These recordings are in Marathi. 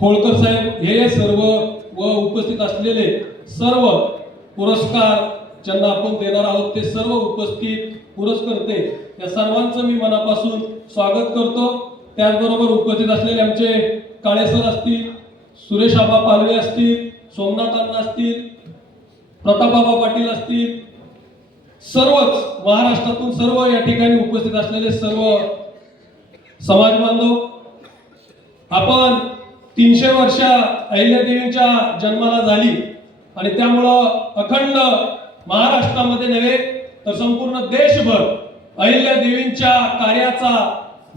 होळकर साहेब हे सर्व व उपस्थित असलेले सर्व पुरस्कार ज्यांना आपण देणार आहोत ते सर्व उपस्थित पुरस्कर्ते या सर्वांचं मी मनापासून स्वागत करतो. त्याचबरोबर उपस्थित असलेले आमचे काळे सर असतील सुरेश आबा पालवे असतील सोमनाथ अण्णा असतील प्रतापबाबा पाटील असतील सर्वच महाराष्ट्रातून सर्व या ठिकाणी उपस्थित असलेले सर्व समाज बांधव आपण तीनशे वर्ष अहिल्यादेवींच्या जन्माला झाली. आणि त्यामुळं अखंड महाराष्ट्रामध्ये नव्हे तर संपूर्ण देशभर अहिल्यादेवींच्या कार्याचा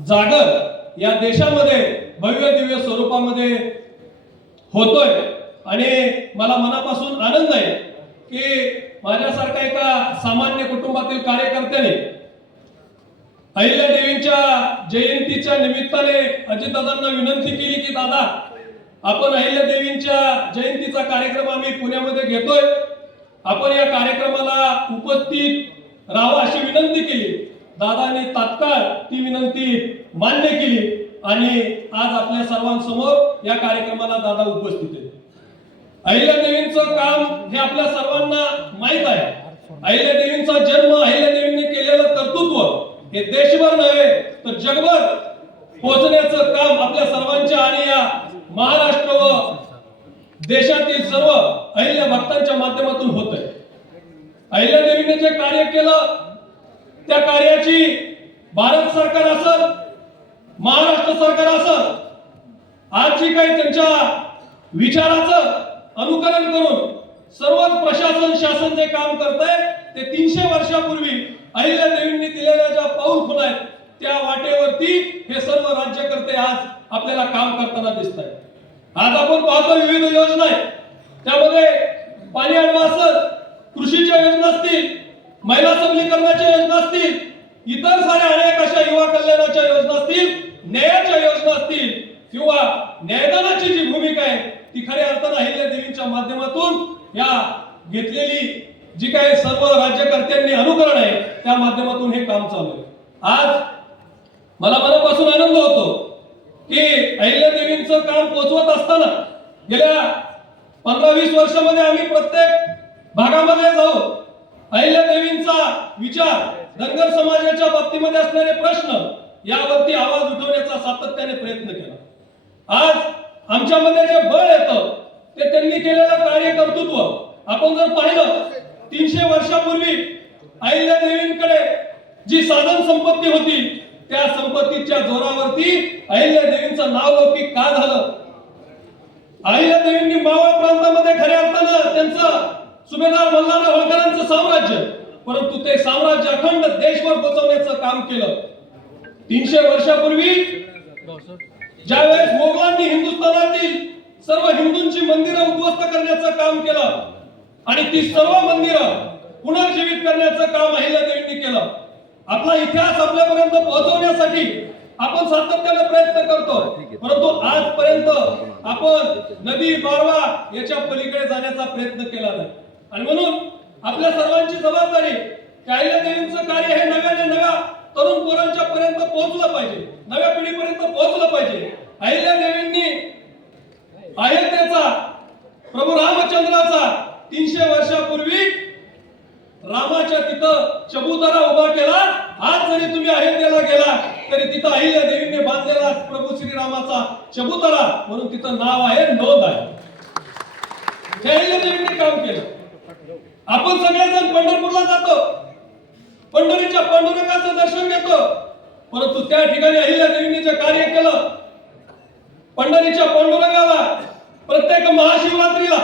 जागर या देशामध्ये भव्य दिव्य स्वरूपामध्ये होतोय. आणि मला मनापासून आनंद आहे की माझ्यासारख्या एका सामान्य कुटुंबातील कार्यकर्त्याने अहिल्यादेवींच्या जयंतीच्या निमित्ताने अजितदादांना विनंती केली की दादा आपण अहिल्या देवींच्या जयंतीचा कार्यक्रम आम्ही पुण्यामध्ये घेतोय. आपण या कार्यक्रमाला उपस्थित राहावा अशी विनंती केली. दादाने तात्काळ ती विनंती मान्य केली आणि आज आपल्या सर्वांसमोर या कार्यक्रमाला दादा उपस्थित आहे अहिल्या देवींचं काम हे आपल्या सर्वांना माहीत आहे. अहिल्या देवींचा जन्म अहिल्या देवींनी केलेलं कर्तृत्व हे देशभर नव्हे तर जगभर पोहोचण्याचं काम आपल्या सर्वांच्या आणि या महाराष्ट्र व देशातील सर्व अहिल्या भक्तांच्या माध्यमातून होत आहे अहिल्यादेवीने जे कार्य केलं त्या कार्याची भारत सरकार असत महाराष्ट्र सरकार असत आज जी काही त्यांच्या विचाराचं अनुकरण करून सर्वच प्रशासन शासन जे काम करत आहे ते तीनशे वर्षापूर्वी अहिल्या देवींनी दिलेल्या ज्या पाऊल फुला आहेत त्या वाटेवरती हे सर्व राज्यकर्ते आज आपल्याला काम करताना दिसत आहे आज आपण पाहतो विविध योजना आहेत. त्यामध्ये पाणी अडवा कृषीच्या योजना असतील महिला सबलीकरणाच्या योजना असतील इतर साऱ्या अनेक अशा युवा कल्याणाच्या योजना असतील न्यायाच्या योजना असतील किंवा न्यायदानाची जी भूमिका आहे ती खऱ्या अर्थानं अहिल्या देवींच्या माध्यमातून या घेतलेली जी काही सर्व राज्यकर्त्यांनी अनुकरण आहे त्या माध्यमातून हे काम चालू आहे. आज मला मनापासून आनंद होतो की अहिल्या देवींचं काम पोहोचवत असताना गेल्या पंधरा वीस वर्षामध्ये आम्ही प्रत्येक भागामध्ये जाऊ. अहिल्या देवींचा विचार धनगर समाजाच्या बाबतीमध्ये असणारे प्रश्न यावरती आवाज उठवण्याचा सातत्याने प्रयत्न केला. आज आमच्यामध्ये जे बळ येतं ते त्यांनी केलेलं कार्य कर्तृत्व आपण जर पाहिलं तीनशे वर्षापूर्वी अहिल्या देवींकडे जी साधन संपत्ती होती त्या संपत्तीच्या जोरावरती अहिल्या देवींचं नाव लौकिक का झालं? अहिल्यादेवींनी मावळ प्रांतामध्ये खऱ्या अर्थानं त्यांचं सुभेदार मल्हार होळकरांचं साम्राज्य परंतु ते साम्राज्य अखंड देशभर पोहोचवण्याचं काम केलं. तीनशे वर्षापूर्वी ज्यावेळेस मोगलांनी हिंदुस्थानातील सर्व हिंदूंची मंदिरं उद्ध्वस्त करण्याचं काम केलं आणि ती सर्व मंदिरं पुनर्जीवित करण्याचं काम अहिल्यादेवींनी केलं. आपला इतिहास आपल्यापर्यंत पोहोचवण्यासाठी आपण सातत्याने प्रयत्न करतो. परंतु आजपर्यंत आपण नदी मारवा याच्या पलीकडे जाण्याचा प्रयत्न केला नाही. आणि म्हणून आपल्या सर्वांची जबाबदारी कायदा देवींचं कार्य हे नव्याने नव्या तरुण पोरांच्या पर्यंत पोहोचलं पाहिजे. नव्या पिढीपर्यंत पोहोचलं पाहिजे. अहिल्या देवींनी अयोध्येचा प्रभू रामचंद्राचा तीनशे वर्षापूर्वी रामाच्या तिथं चबुतारा उभा केला. आज जरी तुम्ही अयोध्येला गेला तरी तिथं अहिल्या देवीने बांधलेला प्रभू श्रीरामाचा चबुतरा म्हणून तिथं नाव आहे नोंद आहे. अहिल्या देवीने काम केलं. आपण सगळेजण पंढरपूरला जातो. पंढरीच्या पांडुरंगाचं दर्शन घेतो. परंतु त्या ठिकाणी अहिल्या देवीने जे कार्य केलं पंढरीच्या पांडुरंगाला प्रत्येक महाशिवरात्रीला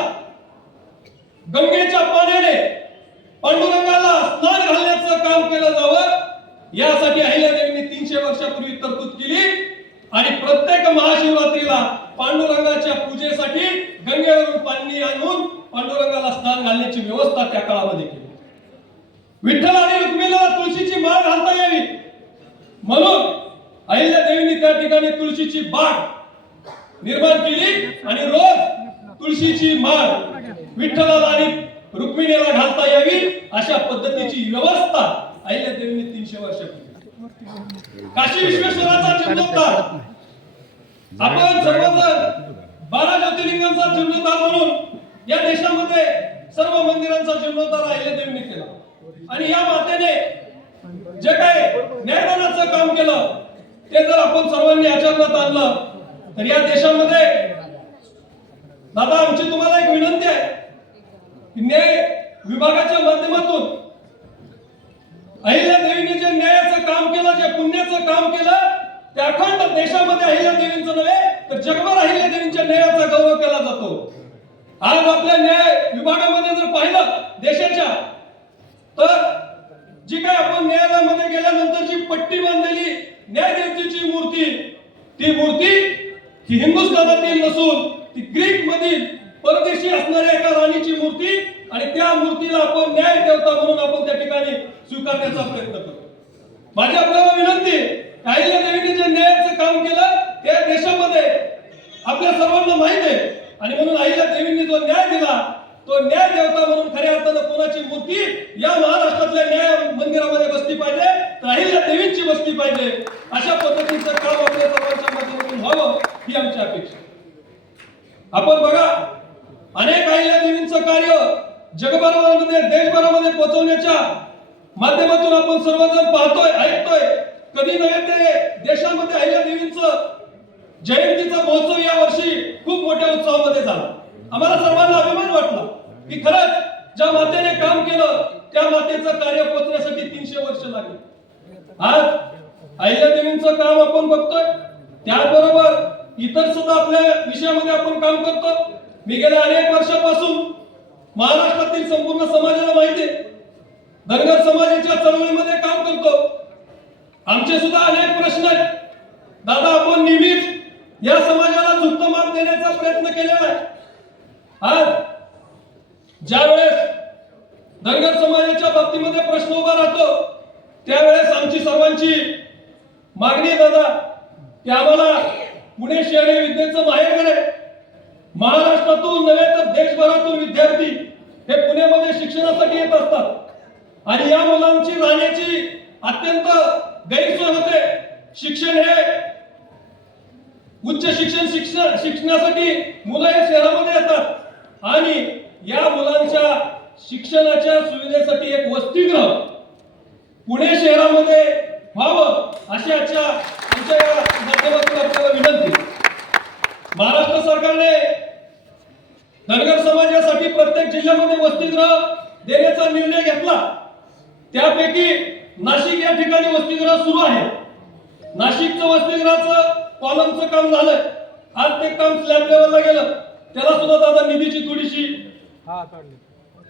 गंगेच्या पाण्याने पांडुरंगाला स्नान घालण्याचं काम केलं जावं. यासाठी अहिल्यादेवींनी तीनशे वर्षापूर्वी तरतूद केली आणि प्रत्येक महाशिवरात्रीला पांडुरंगाच्या पूजेसाठी गंगेवरून पाणी आणून पांडुरंगाला स्नान घालण्याची व्यवस्था त्या काळामध्ये केली. विठ्ठल आणि रुक्मिणीला तुळशीची माळ घालता यावी. म्हणून अहिल्यादेवींनी त्या ठिकाणी तुळशीची बाग निर्माण केली आणि रोज तुळशीची माळ विठ्ठलाला आणि रुक्मिणीला घालता यावी अशा पद्धतीची व्यवस्था अहिल्या देवींनी तीनशे वर्षापूर्वी काशी विश्वेश्वराचा जीर्णोद्धार आपण सर्वजण बारा ज्योतिर्लिंगांचा जीर्णोद्धार म्हणून या देशामध्ये सर्व मंदिरांचा जीर्णोद्धार अहिल्यादेवींनी केला. आणि या मातेने जे काय न्यायदानाचं काम केलं ते जर आपण सर्वांनी आचरणात आणलं तर या देशामध्ये दादा आमची तुम्हाला एक विनंती आहे की न्याय विभागाच्या माध्यमातून अहिल्या देवीने जे न्यायाचं काम केलं जे पुण्याचं काम केलं त्या अखंड देशामध्ये अहिल्या देवींचं नव्हे तर जगभर अहिल्या देवींच्या न्यायाचा गौरव केला जातो. आज आपल्या न्याय विभागामध्ये जर पाहिलं देशाच्या तर जी काय आपण न्यायालयामध्ये गेल्यानंतर जी पट्टी बांधलेली न्यायदेवतेची मूर्ती ती मूर्ती ही हिंदुस्थानातील नसून ती ग्रीक मधील परदेशी असणाऱ्या एका राणीची मूर्ती आणि त्या मूर्तीला आपण न्याय देवता म्हणून आपण त्या ठिकाणी स्वीकारण्याचा प्रयत्न करतो. माझी आपल्याला विनंती काही देवीने जे न्यायाचं काम केलं त्या देशामध्ये आपल्या सर्वांना माहीत आहे. आणि म्हणून आईला देवींनी जो न्याय दिला तो न्याय देवता म्हणून खऱ्या अर्थानं कोणाची मूर्ती या महाराष्ट्रातल्या न्याय मंदिरामध्ये बसली पाहिजे तर अहिल्या देवींची बसली पाहिजे. अशा पद्धतीचं काम आपल्या सर्वांच्या माध्यमातून व्हावं ही आमची अपेक्षा आपण बघा अनेक अहिल्या देवींचं कार्य जगभरामध्ये देशभरामध्ये पोहोचवण्याच्या माध्यमातून आपण सर्वजण पाहतोय ऐकतोय. कधी नव्हे ते देशामध्ये अहिल्या देवींचं जयंतीचा महोत्सव या वर्षी खूप मोठ्या उत्सवामध्ये झाला. आम्हाला सर्वांना अभिमान वाटला की खरंच ज्या मातेने काम केलं त्या मातेचं कार्य पोहोचण्यासाठी तीनशे वर्ष लागले. आज अहिल्या देवींचं काम आपण बघतोय. त्याचबरोबर इतर सुद्धा आपल्या विषयामध्ये आपण काम करतो. मी गेल्या अनेक वर्षापासून महाराष्ट्रातील संपूर्ण समाजाला माहिती आहे. धनगर समाजाच्या चळवळीमध्ये काम करतो. आमचे सुद्धा अनेक प्रश्न आहेत. दादा आपण नेहमीच या समाजाला झुकतं माप देण्याचा प्रयत्न केलेला आहे. आज ज्यावेळेस धनगर समाजाच्या बाबतीमध्ये प्रश्न उभा राहतो त्यावेळेस आमची सर्वांची मागणी दादा की आम्हाला पुणे शहरी विद्येचं माहेरघर आहे. महाराष्ट्रातून नव्हे तर देशभरातून विद्यार्थी हे पुण्यामध्ये शिक्षणासाठी येत असतात. आणि या मुलांची राहण्याची अत्यंत गैरसोय होते. शिक्षण हे उच्च शिक्षण शिक्षण शिक्षणासाठी मुलं हे शहरामध्ये येतात. आणि या मुलांच्या शिक्षणाच्या सुविधेसाठी एक वसतिगृह पुणे शहरामध्ये व्हावं अशी आजच्या आमच्या या माध्यमातून आपल्याला विनंती. महाराष्ट्र सरकारने धनगर समाजासाठी प्रत्येक जिल्ह्यामध्ये वसतिगृह देण्याचा निर्णय घेतला. त्यापैकी नाशिक या ठिकाणी वसतिगृह सुरू आहे. नाशिकचं वसतिगृहाचं कॉलमचं काम झालंय. आज ते काम स्लॅब लेवलला गेलं. त्याला सुद्धा दादा निधीची थोडीशी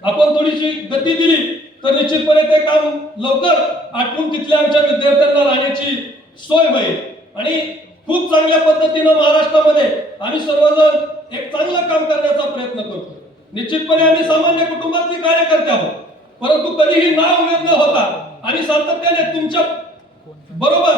आपण थोडीशी गती दिली तर निश्चितपणे ते काम लवकर आटपून तिथल्या आमच्या विद्यार्थ्यांना राहण्याची सोय होईल. आणि खूप चांगल्या पद्धतीनं महाराष्ट्रामध्ये आम्ही सर्वजण एक चांगलं काम करण्याचा प्रयत्न करतो. निश्चितपणे आम्ही सामान्य कुटुंबातली कार्यकर्ते आहोत. परंतु कधीही नाव न होता आणि सातत्याने तुमच्या बरोबर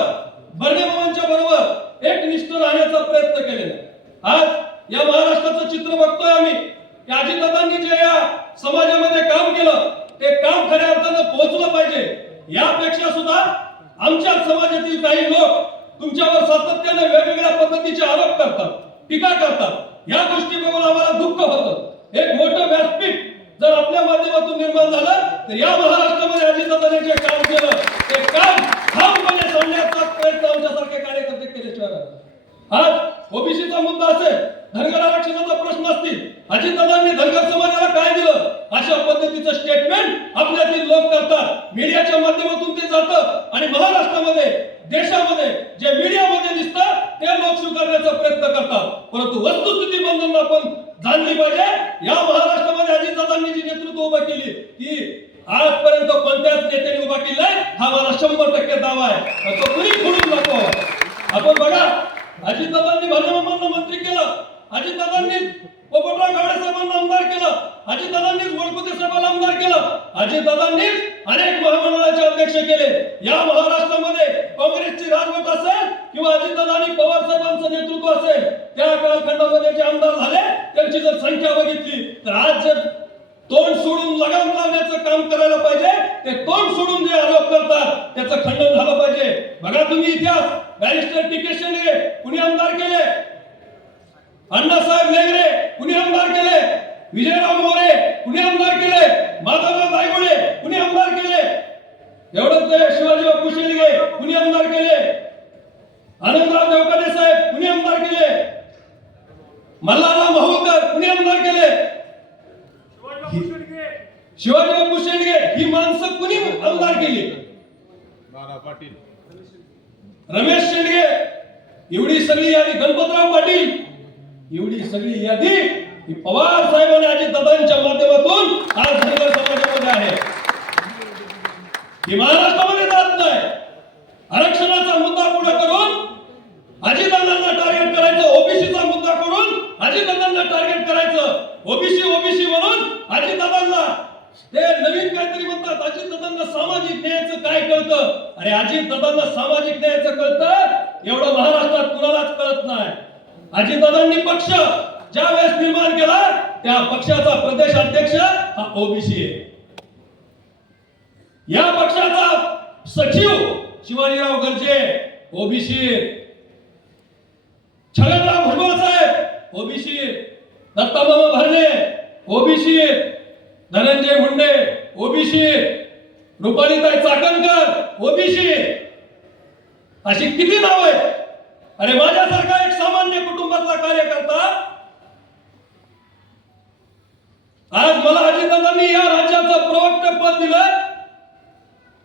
बर्णे मामांच्या बरोबर एक निष्ठ राहण्याचा प्रयत्न केलेला आज या महाराष्ट्राचं चित्र बघतोय आम्ही. की अजितदादांनी जे या समाजामध्ये काम केलं ते काम खऱ्या अर्थानं पोहोचलं पाहिजे. यापेक्षा सुद्धा आमच्या समाजातील काही लोक तुमच्यावर सातत्याने वेगवेगळ्या पद्धतीचे आरोप करतात टीका करतात. या गोष्टी बघून आम्हाला दुःख होतं. एक मोठं व्यासपीठ जर आपल्या माध्यमातून निर्माण झालं तर या महाराष्ट्रामध्ये अजितदादांनी जे काम केलं ते काम ठामपणे सोडण्याचा प्रयत्न आमच्यासारखे कार्यकर्ते केल्याशिवाय आज ओबीसीचा मुद्दा असेल धनगर आरक्षणाचा प्रश्न असतील अजितदादांनी धनगर समाजाला काय दिलं? अशा पद्धतीचं स्टेटमेंट आपल्यातील लोक करतात. मीडियाच्या माध्यमातून ते जातं आणि महाराष्ट्रामध्ये देशामध्ये जे मीडियामध्ये दिसतं ते लोक स्वीकारण्याचा प्रयत्न करतात परंतु वस्तुस्थिती बंधन आपण जाणली पाहिजे या महाराष्ट्रामध्ये अजितदादांनी जी नेतृत्व उभं केली ती आजपर्यंत कोणत्याच नेत्याने उभा केली नाही हा मला शंभर टक्के दावा आहे आणि तो कुणी फोडून नको आपण बघा अजितदादांनी भाजपमांना मंत्री केलं अजितदादांनी पोपटराव गावडे साहेबांना आमदार केलं अजितदादांनीच वळकुते साहेबांना आमदार केलं अजितदादांनीच अनेक महामंडळाचे अध्यक्ष केले या महाराष्ट्रामध्ये काँग्रेसची राजवट असेल किंवा अजितदादांनी पवार साहेबांचं नेतृत्व असेल त्या कालखंडामध्ये जे आमदार झाले त्यांची जर संख्या बघितली तर आज जर तोंड सोडून लगाम लावण्याचं काम करायला पाहिजे ते तोंड सोडून जे आरोप करतात त्याचं खंडन झालं पाहिजे. बघा तुम्ही इतिहास. बॅरिस्टर टी के शेंडगे कुणी आमदार केले? अण्णासाहेब लेंगरे कुणी आमदार केले? विजयराव मोरे कुणी आमदार केले? माधवराव दायगुडे कुणी आमदार केले? एवढंच नाही शिवाजी बापू शेडगे कुणी आमदार केले? आनंदराव देवकाले साहेब कुणी आमदार केले? मल्हारराव माहुलकर कुणी आमदार केले शिवाजी शेडगे ही माणसं कुणी आमदार केली? नाना पाटील. रमेश शेडगे. एवढी सगळी यादी गणपतराव पाटील. एवढी सगळी यादी ही पवार साहेब आणि अजित दादांच्या माध्यमातून आज धनगर समाजामध्ये आहे. ही महाराष्ट्रामध्ये जात नाही. आरक्षणाचा मुद्दा पुढे करून अजितदादांना टार्गेट करायचं अजितदादांना टार्गेट करायचं. ओबीसी ओबीसी म्हणून अजितदादांना. ते नवीन काहीतरी म्हणतात अजितदादांना सामाजिक न्यायाचं काय कळतं? अरे अजितदादांना सामाजिक न्यायाचं कळतं? एवढं महाराष्ट्रात कुणालाच कळत नाही. अजितदादांनी पक्ष ज्या वेळेस निर्माण केला त्या पक्षाचा प्रदेश अध्यक्ष हा ओबीसी आहे. या पक्षाचा सचिव Shivajirao Garje OBC Chhaganrao Dattababa Bharne OBC Dhananjay Munde OBC Rupalitai Chakankar OBC. अशी किती नाव आहेत? अरे माझ्यासारखा एक सामान्य कुटुंबातला कार्यकर्ता आज मला अजितदादांनी या राज्याचं प्रवक्ते पद दिलं.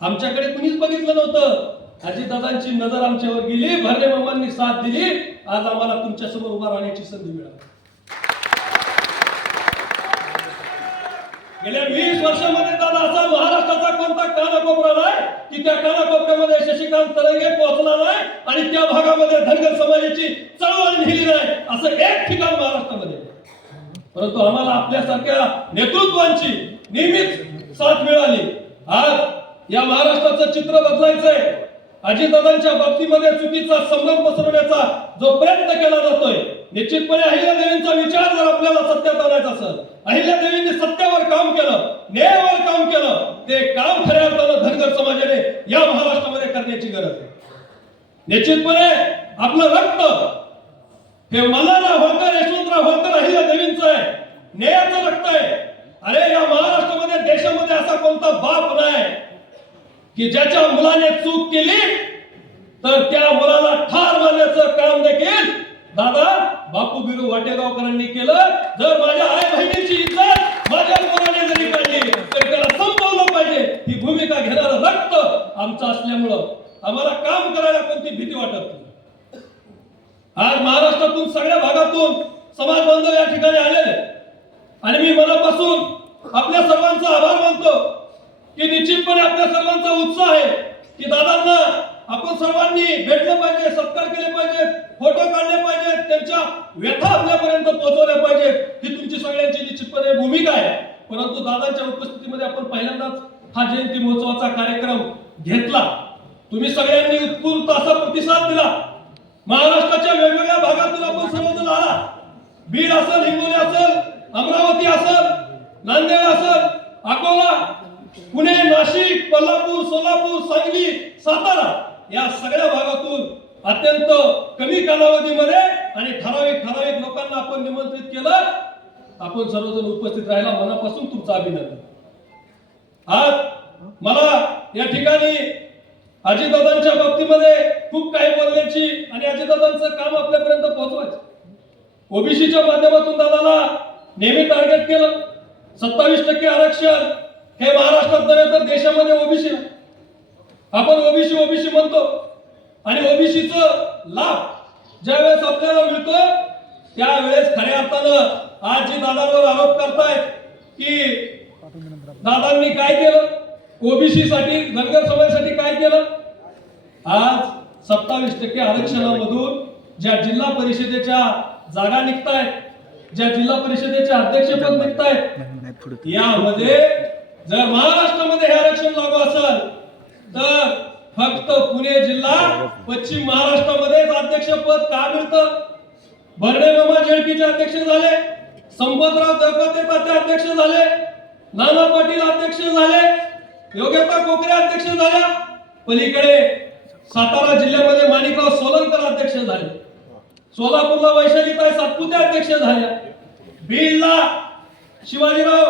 आमच्याकडे कुणीच बघितलं नव्हतं. अजितदादांची नजर आमच्यावर गेली भरणे मामांनी साथ दिली. आज आम्हाला तुमच्यासमोर उभा राहण्याची संधी मिळाली. गेल्या वीस वर्षामध्ये दादा असा महाराष्ट्राचा कोणता कानाकोपरा नाही की त्या कानाकोपऱ्यामध्ये शशिकांत तरंगे पोहोचला नाही आणि त्या भागामध्ये धनगर समाजाची चळवळ नेली नाही असं एक ठिकाण महाराष्ट्रामध्ये. परंतु आम्हाला आपल्यासारख्या नेतृत्वांची नेहमीच साथ मिळाली. आज या महाराष्ट्राचं चित्र बदलायचंय. अजितदादांच्या बाबतीमध्ये चुकीचा संभ्रम पसरवण्याचा जो प्रयत्न केला जातोय निश्चितपणे अहिल्यादेवींचा विचार जर आपल्याला सत्यात आणायचा असेल अहिल्यादेवींनी सत्यावर काम केलं न्यायावर काम केलं ते काम खऱ्या अर्थानं धनगर समाजाने या महाराष्ट्रामध्ये करण्याची गरज आहे. निश्चितपणे आपलं रक्त हे मल्हारराव होळकर यशवंतराव होळकर अहिल्या देवींच आहे. न्यायाचं रक्त आहे. अरे या महाराष्ट्रामध्ये देशामध्ये असा कोणता बाप नाही की ज्याच्या मुलाने चूक केली तर त्या मुलाला ठार मारण्याचं काम देखील दादा बापू बिरू वाटेगावकरांनी केलं. जर माझ्या आई बहिणीची इज्जत माझ्या मुलाने जरी काढली तर त्याला संपवलं पाहिजे. ही भूमिका घेणारं रक्त आमचं असल्यामुळं आम्हाला काम करायला कोणती भीती वाटत नाही. आज महाराष्ट्रातून सगळ्या भागातून समाज बांधव या ठिकाणी आलेले आणि मी मनापासून आपल्या सर्वांचा आभार मानतो की निश्चितपणे आपल्या सर्वांचा उत्साह आहे की दादांना आपण सर्वांनी भेटलं पाहिजे सत्कार केले पाहिजेत फोटो काढले पाहिजेत त्यांच्या व्यथा आपल्यापर्यंत पोहोचवल्या पाहिजेत ही तुमची सगळ्यांची निश्चितपणे भूमिका आहे. परंतु दादांच्या उपस्थितीमध्ये आपण पहिल्यांदाच हा जयंती महोत्सवाचा कार्यक्रम घेतला. तुम्ही सगळ्यांनी उत्स्फूर्त असा प्रतिसाद दिला. महाराष्ट्राच्या वेगवेगळ्या भागातून आपण सर्वजण आला. बीड असेल हिंगोली असेल अमरावती असेल नांदेड असेल अकोला पुणे नाशिक कोल्हापूर सोलापूर सांगली सातारा. या सगळ्या भागातून अत्यंत कमी कालावधीमध्ये आणि ठराविक ठराविक लोकांना आपण निमंत्रित केलं आपण सर्वजण उपस्थित राहिला मनापासून तुमचं अभिनंदन. आज मला या ठिकाणी अजितदादांच्या बाबतीमध्ये खूप काही बोलण्याची आणि अजितदादांचं काम आपल्यापर्यंत पोहोचवायचं. ओबीसीच्या माध्यमातून दादाला नेहमी टार्गेट केलं. सत्तावीस टक्के आरक्षण हे महाराष्ट्रात नव्हे तर देशामध्ये ओबीसी आपण ओबीसी ओबीसी म्हणतो. आणि ओबीसीचं लाभ ज्यावेळेस आपल्याला मिळतो त्यावेळेस खऱ्या अर्थानं आज जी दादांवर आरोप करतायत की दादांनी काय केलं? ओबीसी साठी धनगर समाजासाठी काय केलं? आज सत्तावीस टक्के आरक्षणामधून ज्या जिल्हा परिषदेच्या जागा निघतायत ज्या जिल्हा परिषदेच्या अध्यक्षपद निघतायत यामध्ये जर महाराष्ट्रामध्ये हे तर फक्त पुणे जिल्हा पश्चिम महाराष्ट्रामध्येच अध्यक्षपद का मिळतं? बर्डे मामा जेडपीचे अध्यक्ष झाले संपतराव देवकते अध्यक्ष झाले नाना पाटील अध्यक्ष झाले योग्यता कोकरे अध्यक्ष झाल्या पलीकडे सातारा जिल्ह्यामध्ये माणिकराव सोलंकर अध्यक्ष झाले सोलापूरला वैशालीताई सातपुते अध्यक्ष झाल्या बीडला शिवाजीराव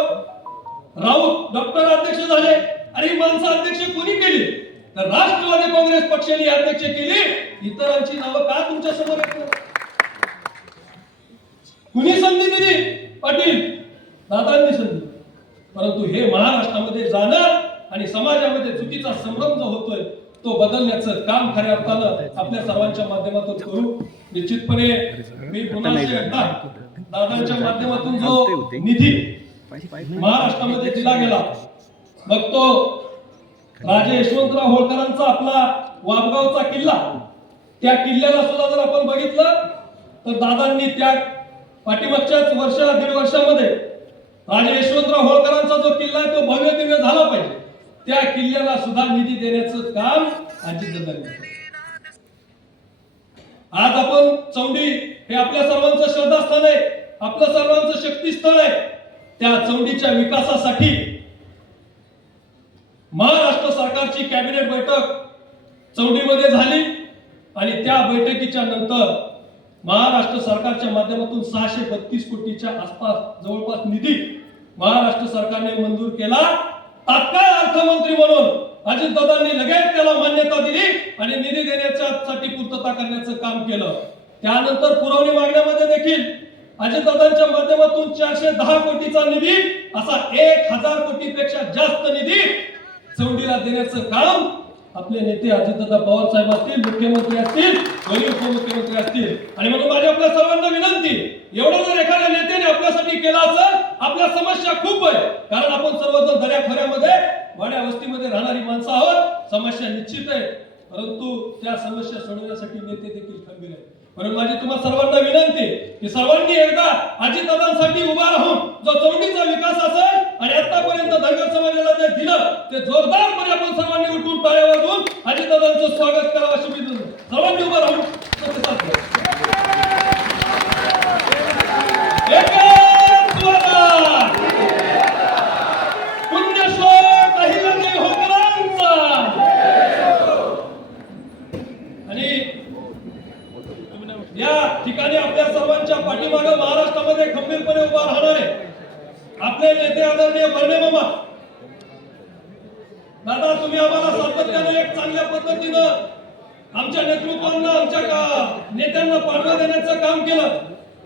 राऊत डॉक्टर अध्यक्ष झाले आणि ही माणसं अध्यक्ष कोणी केली? तर राष्ट्रवादी काँग्रेस पक्षाने अध्यक्ष केली. इतरांची नावं का तुमच्यासमोर कुणी संधी दिली? पाटील. दादांनी संधी. परंतु हे महाराष्ट्रामध्ये जाणं आणि समाजामध्ये चुकीचा संभ्रम जो होतोय तो बदलण्याचं काम खऱ्या अर्थानं आपल्या सर्वांच्या माध्यमातून करू. निश्चितपणे मी पुन्हा एकदा दादांच्या माध्यमातून जो निधी महाराष्ट्रामध्ये दिला गेला मग तो राजे यशवंतराव होळकरांचा आपला वाबगावचा किल्ला. त्या किल्ल्याला सुद्धा जर आपण बघितलं तर दादांनी त्या पाठीमागच्याच वर्ष दीड वर्षामध्ये राजे यशवंतराव होळकरांचा जो किल्ला आहे तो भव्य दिव्य झाला पाहिजे. त्या किल्ल्याला सुद्धा निधी देण्याचं काम आजी आज आपण चौंडी हे आपल्या सर्वांचं श्रद्धास्थान आहे आपलं सर्वांचं शक्तीस्थळ आहे. त्या चौंडीच्या विकासासाठी महाराष्ट्र सरकारची कॅबिनेट बैठक चौंडीमध्ये झाली आणि त्या बैठकीच्या नंतर महाराष्ट्र सरकारच्या माध्यमातून सहाशे बत्तीस कोटीच्या आसपास जवळपास निधी महाराष्ट्र सरकारने मंजूर केला. तात्काळ अर्थमंत्री म्हणून अजितदादांनी लगेच त्याला मान्यता दिली आणि निधी देण्याच्या साठी पूर्तता करण्याचं काम केलं. त्यानंतर पुरवणी मागण्यामध्ये देखील अजितदादांच्या माध्यमातून चारशे दहा कोटीचा निधी असा एक हजार कोटीपेक्षा जास्त निधी चौंडीला देण्याचं काम आपले नेते अजितदादा पवार साहेब असतील मुख्यमंत्री असतील वरील उपमुख्यमंत्री असतील. आणि म्हणून माझी आपल्या सर्वांना विनंती एवढं जर एखाद्या नेत्याने आपल्यासाठी केलं असेल आपल्या समस्या खूप आहे. कारण आपण सर्वजण दऱ्याखऱ्यामध्ये वाड्या वस्तीमध्ये राहणारी माणसं आहोत. समस्या निश्चित आहे. परंतु त्या समस्या सोडवण्यासाठी नेते देखील खंबीर आहेत. म्हणून माझी तुम्हाला सर्वांना विनंती की सर्वांनी एकदा अजितदादांसाठी उभा राहून जो चौंडीचा विकास असेल आणि आतापर्यंत धनगर समाजाला जे दिलं ते जोरदारपणे आपण सर्वांनी उठून टाळ्या वाजवून अजितदादांचं स्वागत करावं अशी मी सर्वांनी उभं राहून प्रतिसाद द्या. एकच स्वराज. पुण्यश्लोक अहिल्यादेवी होळकरांचा. आणि या ठिकाणी आपल्या सर्वांच्या पाठीमागे महाराष्ट्रामध्ये खंबीरपणे उभा राहणारे आपले नेते आदरणीय बर्णे मामा दादा तुम्ही आम्हाला सातत्याने एक चांगल्या पद्धतीनं आमच्या नेतृत्वांना आमच्या का- नेत्यांना पाठवा देण्याचं काम केलं.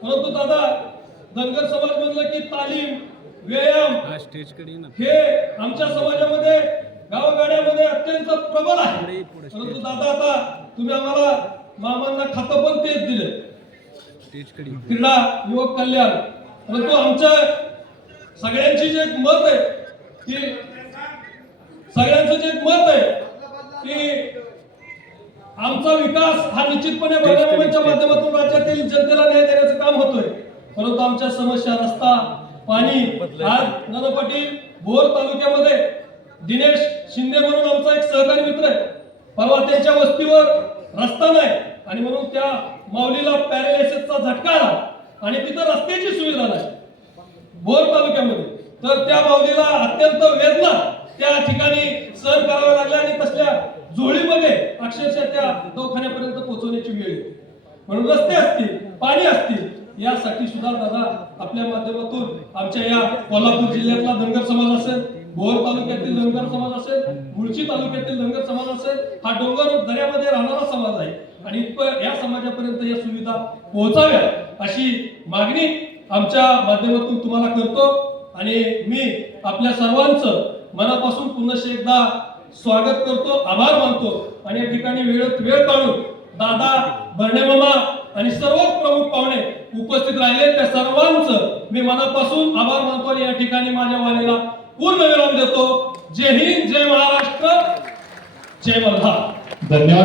परंतु दादा धनगर समाज म्हणलं की तालीम व्यायाम हे आमच्या समाजामध्ये गावगाड्यामध्ये अत्यंत प्रबल आहे. परंतु दादा आता तुम्ही आम्हाला मामांना खातं पण तेच दिले. क्रीडा युवक कल्याण. परंतु आमच्या सगळ्यांची जे मत आहे की सगळ्यांचं जे एक मत आहे की आमचा विकास हा निश्चितपणे बर्यामाच्या माध्यमातून राज्यातील जनतेला न्याय देण्याचं काम होतोय. परंतु आमच्या समस्या रस्ता पाणी आज नाना पाटील भोर तालुक्यामध्ये दिनेश शिंदे म्हणून आमचा एक सहकारी मित्र आहे. परवा त्यांच्या वस्तीवर रस्ता नाही आणि म्हणून त्या माऊलीला पॅरालिसिसचा झटका आला आणि तिथं रस्त्याची सुविधा नाही. भोर तालुक्यामध्ये. तर त्या माऊलीला अत्यंत वेदना त्या ठिकाणी सहन कराव्या लागल्या आणि तसल्या झोळीमध्ये अक्षरशः त्या दवाखान्यापर्यंत पोहोचवण्याची वेळ येते. म्हणून रस्ते असतील पाणी असतील यासाठी सुद्धा दादा आपल्या माध्यमातून आमच्या या कोल्हापूर जिल्ह्यातला धनगर समाज असेल भोर तालुक्यातील धनगर समाज असेल मुळशी तालुक्यातील धनगर समाज असेल हा डोंगर दऱ्यामध्ये राहणारा समाज आहे. आणि या समाजापर्यंत या सुविधा पोहोचाव्या अशी मागणी आमच्या माध्यमातून तुम्हाला करतो. आणि मी आपल्या सर्वांचं मनापासून पुन्हा एकदा स्वागत करतो आभार मानतो. आणि या ठिकाणी वेळेत वेळ काढून दादा भरणे मामा आणि सर्व प्रमुख पाहुणे उपस्थित राहिले. त्या सर्वांचं मी मनापासून आभार मानतो आणि या ठिकाणी माझ्या वाणीला पूर्ण विराम देतो. जय हिंद जय महाराष्ट्र जय मल्हार. धन्यवाद.